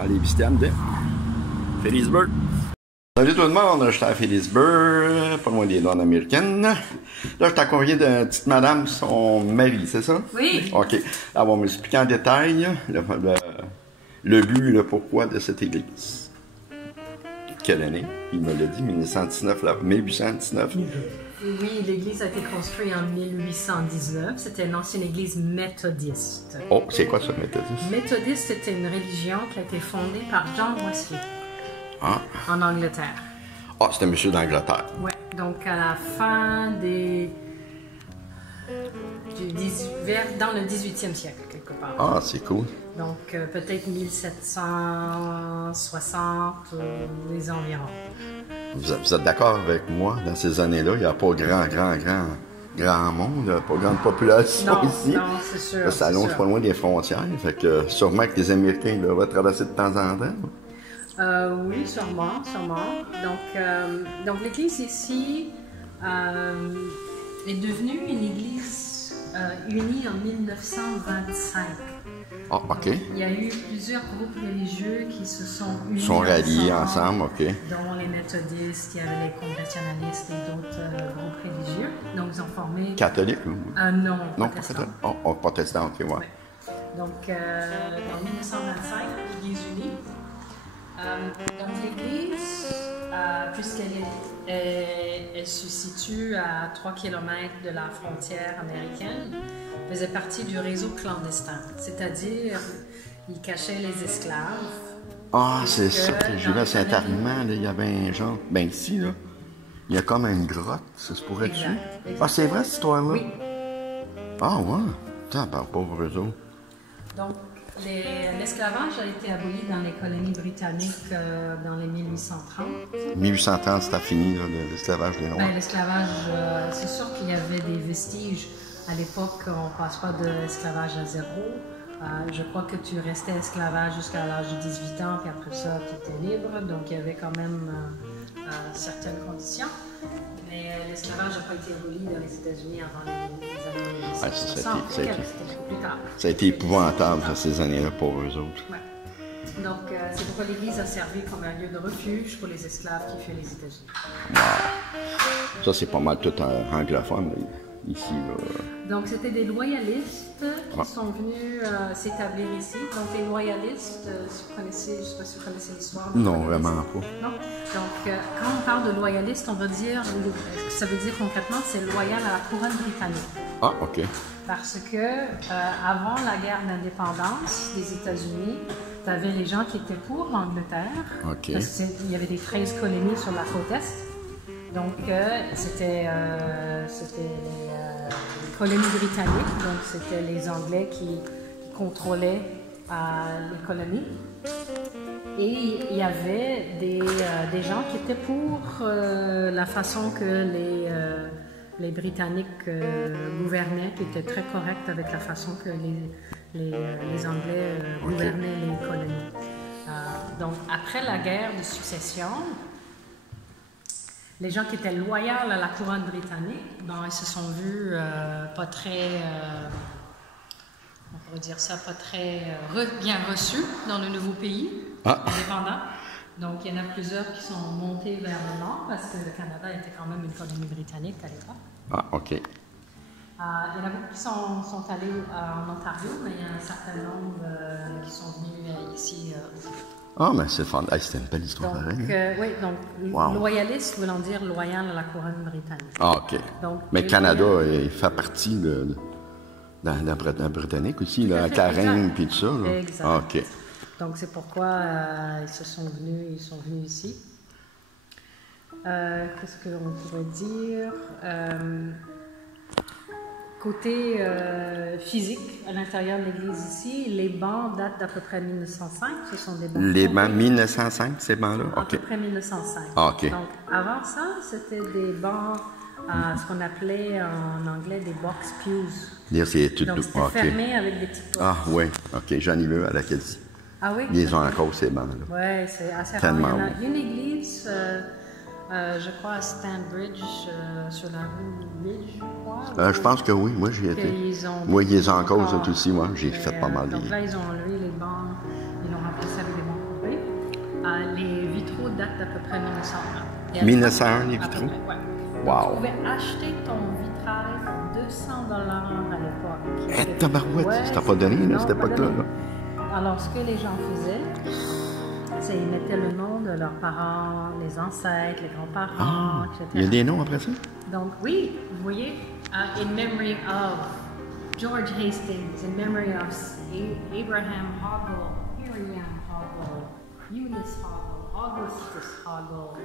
aller visiter de Phillipsburg. Salut tout le monde, je suis à Phillipsburg, pas loin des douanes américaines. Là, je suis accompagné d'une petite madame, son mari, c'est ça? Oui. OK. Elle va m'expliquer en détail le but, le pourquoi de cette église. Quelle année? Il me l'a dit, 1819. Oui, l'église a été construite en 1819. C'était une ancienne église méthodiste. Oh, c'est quoi ça, méthodiste? Méthodiste, c'était une religion qui a été fondée par John Wesley en Angleterre. Ah, c'était un monsieur d'Angleterre. Oui, donc à la fin dans le 18e siècle, quelque part. Ah, c'est cool. Donc peut-être 1760, les environs. Vous êtes d'accord avec moi, dans ces années-là, il n'y a pas grand monde, pas grande population ici. Non, c'est sûr. Ça allonge pas loin des frontières, fait que sûrement que les Américains doivent traverser de temps en temps. Oui, sûrement. Donc l'église ici est devenue une église unie en 1925. Ah, OK. Il y a eu plusieurs groupes religieux qui se sont unis. Ils sont ralliés ensemble, OK. Dont les méthodistes, il y avait les congressionnalistes et d'autres groupes religieux. Donc ils ont formé... Catholiques? Non, pas catholique. Oh, protestant, OK, ouais. Donc en 1925, l'Église unie. Donc l'église, puisqu'elle se situe à 3 km de la frontière américaine, faisait partie du réseau clandestin, c'est-à-dire il cachait les esclaves. Ah, c'est ça que j'ai vu à Saint-Armand, il y avait un genre... Ben ici, là, il y a comme une grotte, ça se pourrait-tu? Ah, c'est vrai cette histoire-là? Oui. Ah, ouais? Putain, pauvre eux autres. Donc, l'esclavage a été aboli dans les colonies britanniques dans les 1830. 1830, c'était fini, là, l'esclavage des Noirs. Ben, l'esclavage, c'est sûr qu'il y avait des vestiges. À l'époque, on ne passe pas de l'esclavage à zéro. Je crois que tu restais esclavage jusqu'à l'âge de 18 ans, puis après ça, tu étais libre. Donc, il y avait quand même certaines conditions. Mais l'esclavage n'a pas été aboli dans les États-Unis avant les années 1960. Ça a été épouvantable, ces années-là, pour eux autres. Ouais. Donc, c'est pourquoi l'Église a servi comme un lieu de refuge pour les esclaves qui fuient les États-Unis. Wow. Ça, c'est pas mal tout anglophone, ici. Là. Donc, c'était des loyalistes qui sont venus s'établir ici. Donc, les loyalistes, si vous connaissez, je ne sais pas si vous connaissez l'histoire. Non, vraiment pas. Non. Donc, quand on parle de loyalistes, on va dire, ça veut dire concrètement, c'est loyal à la couronne britannique. Ah, OK. Parce que avant la guerre d'indépendance des États-Unis, tu avais les gens qui étaient pour l'Angleterre. OK. Parce qu'il y avait des 13 colonies sur la côte Est. Donc, c'était les colonies britanniques. Donc, c'était les Anglais qui contrôlaient les colonies. Et il y avait des gens qui étaient pour la façon que les Britanniques gouvernaient, qui était très correcte avec la façon que les Anglais gouvernaient les colonies. Donc, après la guerre de succession, les gens qui étaient loyaux à la couronne britannique, ils se sont vus pas très, on pourrait dire ça, pas très bien reçus dans le nouveau pays indépendant. Donc, il y en a plusieurs qui sont montés vers le nord parce que le Canada était quand même une colonie britannique à l'époque. Ah, OK. Il y en a beaucoup qui sont allés en Ontario, mais il y a un certain nombre qui sont venus ici aussi. Ah, mais c'est fun. Hey, c'était une belle histoire. Donc, oui, donc loyaliste voulant dire loyal à la couronne britannique. Ah, OK. Donc, mais le Canada, il fait partie de la Britannique aussi, là, avec la reine et tout ça. Là. Exact. Ah, OK. Donc, c'est pourquoi ils sont venus ici. Qu'est-ce qu'on pourrait dire? Côté physique, à l'intérieur de l'église ici, les bancs datent d'à peu près 1905. Ce sont des bancs. Les bancs 1905, ces bancs-là? À peu près 1905. Ah, OK. Donc, avant ça, c'était des bancs, ce qu'on appelait en anglais des box pews. Donc, c'était fermé avec des petites portes. Ah, oui. OK, j'en ai vu à l'Acadie. Ah oui? Ils ont encore ces bancs-là. Oui, c'est assez rare. Tellement. Il y en a une église, je crois à Stanbridge, sur la rue Ridge, je crois. Je pense que oui. Moi, j'y étais. Ils ont encore, eux autres aussi. Moi, j'ai fait pas mal. Donc là, ils ont enlevé les bancs, ils l'ont remplacé avec des bancs. Les vitraux datent d'à peu près 1901. 1901, les vitraux? Ouais. Wow. Tu pouvais acheter ton vitrail pour 200 $ à l'époque. Eh, tabarouette, Ouais, c'était pas donné, non, à cette pas époque-là. donné. Là. Alors, ce que les gens faisaient, c'est qu'ils mettaient le nom de leurs parents, les ancêtres, les grands-parents, etc. Il y a des noms après ça? Donc, oui, vous voyez, in memory of George Hastings, in memory of Abraham Hoggle, Miriam Hoggle, Eunice Hoggle, Augustus Hoggle,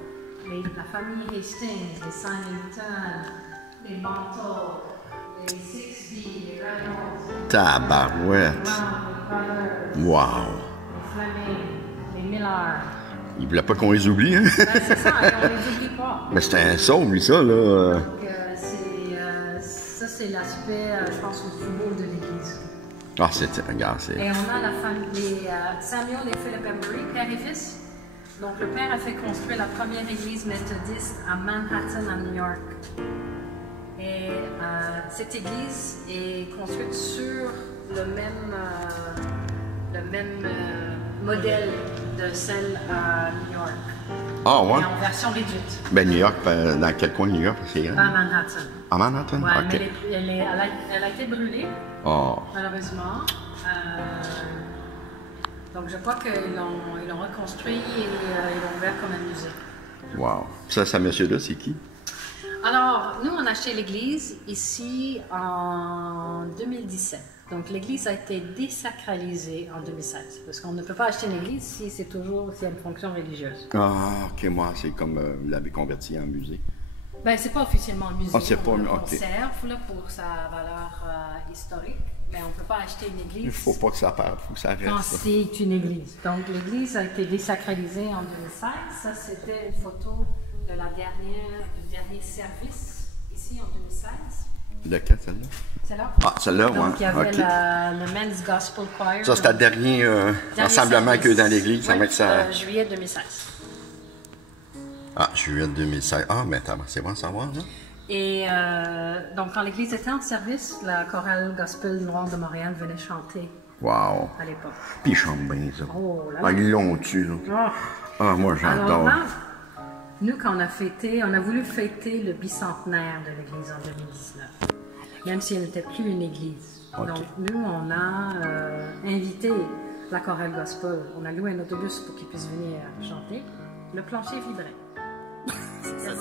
la famille Hastings, les Symington, les Manteau, les Sixby, les Reynolds, Tabarouette. les Brothers, Wow. les Fleming, les Miller. Il voulait pas qu'on les oublie, hein? Ben, c'est ça, on les oublie pas. Mais c'était un saut, lui, ça, là. Donc, ça, c'est l'aspect, je pense, au plus beau de l'Église. Ah, regarde, c'est... Et on a la famille, Samuel et Philip Embury, père et fils. Donc, le père a fait construire la première église méthodiste à Manhattan, à New York. Et cette église est construite sur le même modèle de celle à New York. Ah, ouais? Mais en version réduite. Ben, New York, dans quel coin de New York? C'est grand? À Manhattan. À Manhattan? Ouais, OK. mais elle a été brûlée, Oh. malheureusement. Donc, je crois qu'ils l'ont reconstruit et ils l'ont ouvert comme un musée. Wow. Ça, ce monsieur-là, c'est qui? Alors, nous, on a acheté l'église ici en 2017. Donc, l'église a été désacralisée en 2016. Parce qu'on ne peut pas acheter une église si c'est toujours s'il y a une fonction religieuse. Ah, OK, moi, c'est comme vous l'avez converti en musée. Ben, c'est pas officiellement un musée. Ah, c'est pas on OK. conserve là, pour sa valeur historique, mais on ne peut pas acheter une église. Il faut pas que ça parte, il faut que ça reste. Quand Ça. c'est une église. Donc, l'église a été désacralisée en 2016. Ça, c'était une photo de du dernier service, ici en 2016. Lequel, celle-là? Celle-là? Ah, celle-là, oui. Donc, il y avait OK. le Men's Gospel Choir. Ça, c'était le dernier rassemblement qu'il y a eu dans l'église. Oui, ça... juillet 2016. Ah, juillet 2016. Ah, mais c'est bon à savoir, là. Et donc, quand l'église était en service, la chorale Gospel Noire de Montréal venait chanter Wow. à l'époque. Puis ils chantent bien, ça. Oh là là. Ah, ils l'ont tué, là. Oh. Ah, moi, Alors j'adore. là, nous, quand on a voulu fêter le bicentenaire de l'église en 2019, même si elle n'était plus une église. Ok. Donc, nous, on a invité la chorale gospel. On a loué un autobus pour qu'ils puissent venir chanter. Le plancher vibrait. C'est ça,